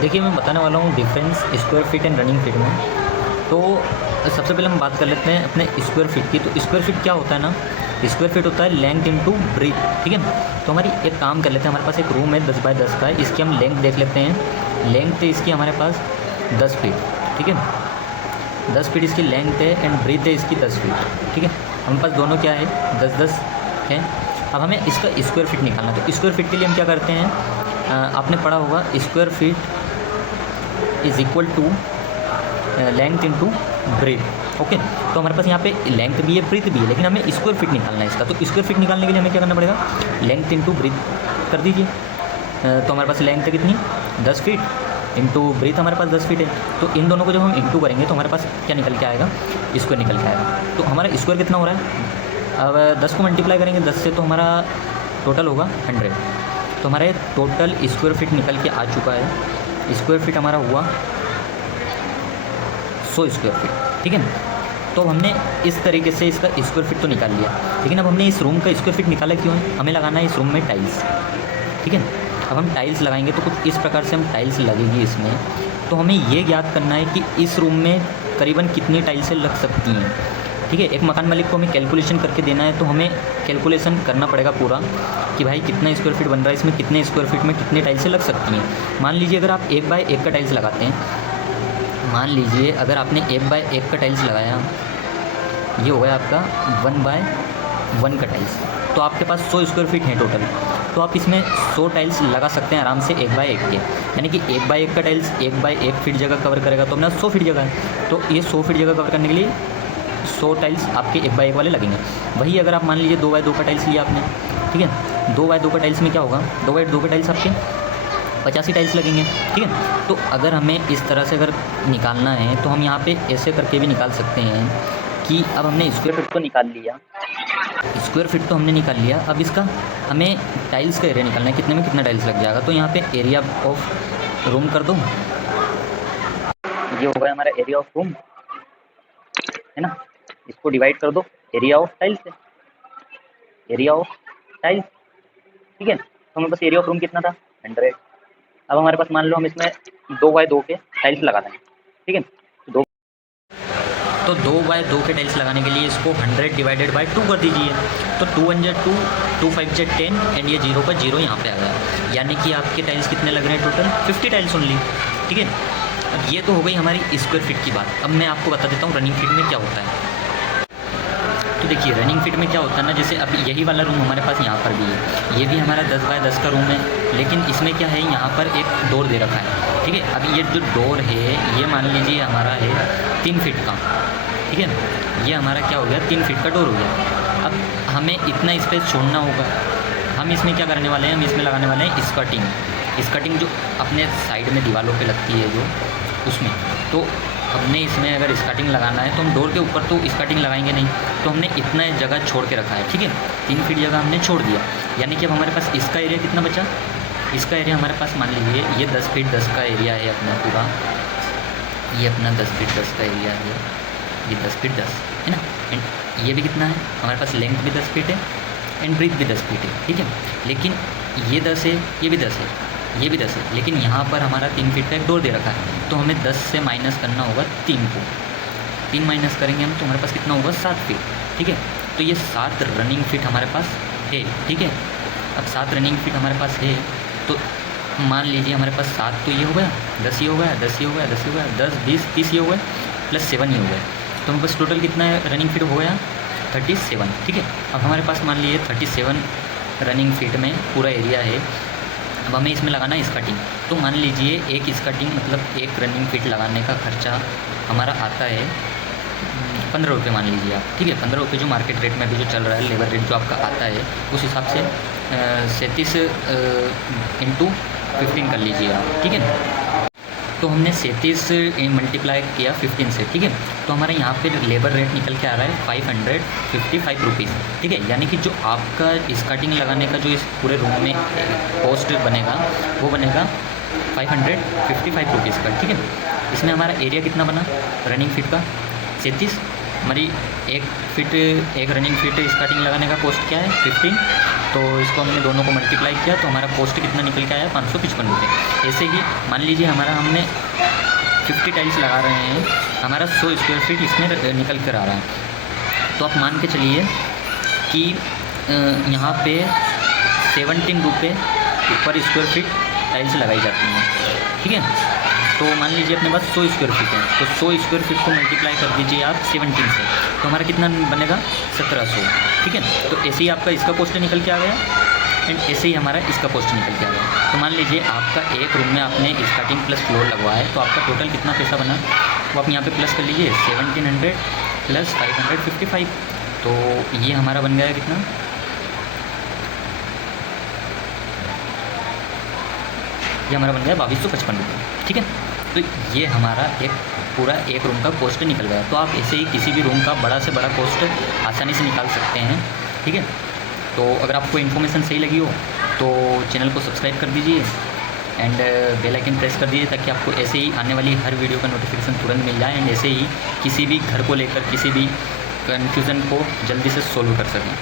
देखिए मैं बताने वाला हूँ difference square feet and running feet में। तो सबसे पहले हम बात कर लेते हैं अपने स्क्वायर फीट की। तो स्क्वायर फीट क्या होता है ना, स्क्वायर फीट होता है लेंथ इनटू ब्रीथ, ठीक है। तो हमारी एक काम कर लेते हैं, हमारे पास एक रूम है 10 बाय 10 का है, इसकी हम लेंथ देख लेते हैं। लेंथ है इसकी हमारे पास 10 फीट, ठीक है। 10 फीट इसकी लेंथ है एंड ब्रीथ है इसकी 10 फीट, ठीक है। हमारे पास दोनों क्या है 10-10 है। अब हमें इसका स्क्वायर फीट निकालना है। तो स्क्वायर फीट के लिए हम क्या करते हैं, आपने पढ़ा होगा square feet is equal to length into breadth, okay. तो हमारे पास यहाँ पे लेंथ भी है ब्रीथ भी है, लेकिन हमें स्क्वायर फीट निकालना है इसका। तो स्क्वायर फीट निकालने के लिए हमें क्या करना पड़ेगा, लेंथ इनटू ब्रीथ कर दीजिए। तो हमारे पास लेंथ है कितनी 10 फीट इंटू ब्रीथ हमारे पास 10 फीट है। तो इन दोनों को जब हम इंटू करेंगे तो हमारे पास क्या निकल के आएगा, स्क्वायर निकल के आएगा। तो हमारा स्क्वायर कितना हो रहा है, अब 10 को मल्टीप्लाई करेंगे 10 से तो हमारा टोटल होगा 100। तो हमारे टोटल स्क्वायर फीट निकल के आ चुका है। स्क्वायर फीट हमारा हुआ 100 स्क्वायर फीट, ठीक है। तो हमने इस तरीके से इसका स्क्वायर फीट तो निकाल लिया, लेकिन अब हमने इस रूम का स्क्वायर फीट निकाला क्यों है, हमें लगाना है इस रूम में टाइल्स, ठीक है। अब हम टाइल्स लगाएंगे तो कुछ इस प्रकार से हम टाइल्स लगेगी इसमें। तो हमें ये ज्ञात करना है कि इस रूम में करीबन कितनी टाइल्सें लग सकती हैं, ठीक है। एक मकान मालिक को हमें कैलकुलेशन करके देना है, तो हमें कैलकुलेशन करना पड़ेगा पूरा कि भाई कितना स्क्वायर फीट बन रहा है, इसमें कितने स्क्वायर फीट में कितनी टाइल्सें लग सकती हैं। मान लीजिए अगर आप 1 बाय 1 का टाइल्स लगाते हैं, मान लीजिए अगर आपने 1 बाय 1 का टाइल्स लगाया, ये हो गया आपका 1 बाय 1 का टाइल्स, तो आपके पास 100 स्क्वायर फीट है टोटल। तो आप इसमें 100 टाइल्स लगा सकते हैं आराम से 1 बाय 1 के, यानी कि 1 बाय 1 का टाइल्स 1 बाय 1 फीट जगह कवर करेगा, तो अपना 100 फीट जगह है। तो ये 100 फीट जगह कवर करने के लिए 100 टाइल्स आपके 1 बाय 1 वाले लगेंगे। वही अगर आप मान लीजिए 2 बाय 2 का टाइल्स लिया आपने, ठीक है, 2 बाय 2 का टाइल्स में क्या होगा, 2 बाय 2 का टाइल्स आपके 85 टाइल्स लगेंगे, ठीक है। तो अगर हमें इस तरह से अगर निकालना है तो हम यहाँ पे ऐसे करके भी निकाल सकते हैं कि अब हमने स्क्वायर फीट तो निकाल लिया, स्क्वायर फीट तो हमने निकाल लिया, अब इसका हमें टाइल्स का एरिया निकालना है, कितने में कितना टाइल्स लग जाएगा। तो यहाँ पे एरिया ऑफ रूम कर दो, ये हो गया हमारा एरिया ऑफ रूम, है ना। इसको डिवाइड कर दो एरिया ऑफ टाइल्स से, एरिया ऑफ टाइल्स, ठीक है। तो हमें बस एरिया ऑफ रूम कितना था 100। अब हमारे पास मान लो हम इसमें 2 बाय 2 के टाइल्स लगा दें, ठीक है। तो 2 बाय 2 के टाइल्स लगाने के लिए इसको 100 डिवाइडेड बाय 2 कर दीजिए। तो 2 1 2, 2 5 10 एंड ये 0 का 0 यहाँ पे आ गया, यानी कि आपके टाइल्स कितने लग रहे हैं टोटल 50 टाइल्स ओनली, ठीक है। अब ये तो हो गई हमारी स्क्वायर फीट की बात। अब मैं आपको बता देता हूँ रनिंग फीट में क्या होता है। तो देखिए रनिंग फीट में क्या होता है ना, जैसे अब यही वाला रूम हमारे पास यहाँ पर भी है, ये भी हमारा 10 बाय 10 का रूम है, लेकिन इसमें क्या है यहाँ पर एक डोर दे रखा है, ठीक है। अब ये जो डोर है ये मान लीजिए हमारा है 3 फीट का, ठीक है। ये हमारा क्या हो गया 3 फीट का डोर हो गया। अब हमें इतना स्पेस छोड़ना होगा, हम इसमें क्या करने वाले हैं, हम इसमें लगाने वाले हैं स्कर्टिंग। स्कर्टिंग जो अपने साइड में दीवारों पे लगती है जो उसमें, तो हमने इसमें अगर स्कर्टिंग लगाना है तो हम डोर के ऊपर तो स्कर्टिंग लगाएंगे नहीं, तो हमने इतना जगह छोड़ के रखा है, ठीक है। 3 फीट जगह हमने छोड़ दिया, यानी कि अब हमारे पास इसका एरिया कितना बचा, इसका एरिया हमारे पास मान लीजिए ये 10 फीट 10 का एरिया है अपना पूरा, ये अपना 10 फीट 10 का एरिया है, ये 10 फीट 10 है ना। एंड ये भी कितना है हमारे पास, लेंथ भी 10 फीट है एंड ब्रीथ भी 10 फीट है, ठीक है। लेकिन ये 10 है, ये भी 10 है, ये भी 10 है, लेकिन यहाँ पर हमारा 3 फीट का एक डोर दे रखा है, तो हमें 10 से माइनस करना होगा 3 को, 3 माइनस करेंगे हम तो हमारे पास कितना होगा 7 फीट, ठीक है। तो ये 7 रनिंग फीट हमारे पास है, ठीक है। अब 7 रनिंग फीट हमारे पास है, तो मान लीजिए हमारे पास 7 तो ये हो गया, 10 ये हो गया, 10 ये हो गया, 10 ये हो गया, 10 20 30 ये हो गया, प्लस 7 ये हो गया, तो हमारे पास टोटल कितना रनिंग फीट हो गया 37, ठीक है। अब हमारे पास मान लीजिए 37 रनिंग फीट में पूरा एरिया है। अब हमें इसमें लगाना है स्कर्टिंग, तो मान लीजिए एक स्कर्टिंग मतलब एक रनिंग फीट लगाने का खर्चा हमारा आता है 15 रुपये मान लीजिए आप, ठीक है। 15 रुपये जो मार्केट रेट में अभी जो चल रहा है, लेबर रेट जो आपका आता है उस हिसाब से 37 इंटू 15 कर लीजिए आप, ठीक है। तो हमने 37 मल्टीप्लाई किया 15 से, ठीक है। तो हमारे यहाँ पे लेबर रेट निकल के आ रहा है 555 रुपीज़, ठीक है। यानी कि जो आपका स्कर्टिंग लगाने का जो इस पूरे रूम में कॉस्ट बनेगा वो बनेगा 555 रुपीज़ का, ठीक है। इसमें हमारा एरिया कितना बना रनिंग फीट का 37 हमारी एक रनिंग फिट स्टार्टिंग लगाने का कॉस्ट क्या है 15, तो इसको हमने दोनों को मल्टीप्लाई किया तो हमारा कॉस्ट कितना निकल के आया 555 रुपये। ऐसे ही मान लीजिए हमने 50 टाइल्स लगा रहे हैं, हमारा 100 स्क्वायर फीट इसमें निकल कर आ रहा है। तो आप मान के चलिए कि यहाँ पे 17 रुपये पर स्क्वायर फीट टाइल्स लगाई जाती हैं, ठीक है। तो मान लीजिए अपने पास 100 स्क्वायर फीट है, तो 100 स्क्वायर फीट को मल्टीप्लाई कर दीजिए आप 17 से, तो हमारा कितना बनेगा 1700, ठीक है। तो ऐसे ही आपका इसका कॉस्ट निकल के आ गया एंड ऐसे ही हमारा इसका कॉस्ट निकल के आ गया। तो मान लीजिए आपका एक रूम में आपने स्टार्टिंग प्लस फ्लोर लगवाया है, तो आपका टोटल कितना पैसा बना वो आप यहाँ पे प्लस कर लीजिए 1700 प्लस 555, तो ये हमारा बन गया कितना, ये हमारा बन गया 2255 रुपये, ठीक है। तो ये हमारा पूरा एक रूम का कॉस्ट निकल गया। तो आप ऐसे ही किसी भी रूम का बड़ा से बड़ा कॉस्ट आसानी से निकाल सकते हैं, ठीक है। तो अगर आपको इन्फॉर्मेशन सही लगी हो तो चैनल को सब्सक्राइब कर दीजिए एंड बेल आइकन प्रेस कर दीजिए, ताकि आपको ऐसे ही आने वाली हर वीडियो का नोटिफिकेशन तुरंत मिल जाए एंड ऐसे ही किसी भी घर को लेकर किसी भी कन्फ्यूज़न को जल्दी से सोल्व कर सकें।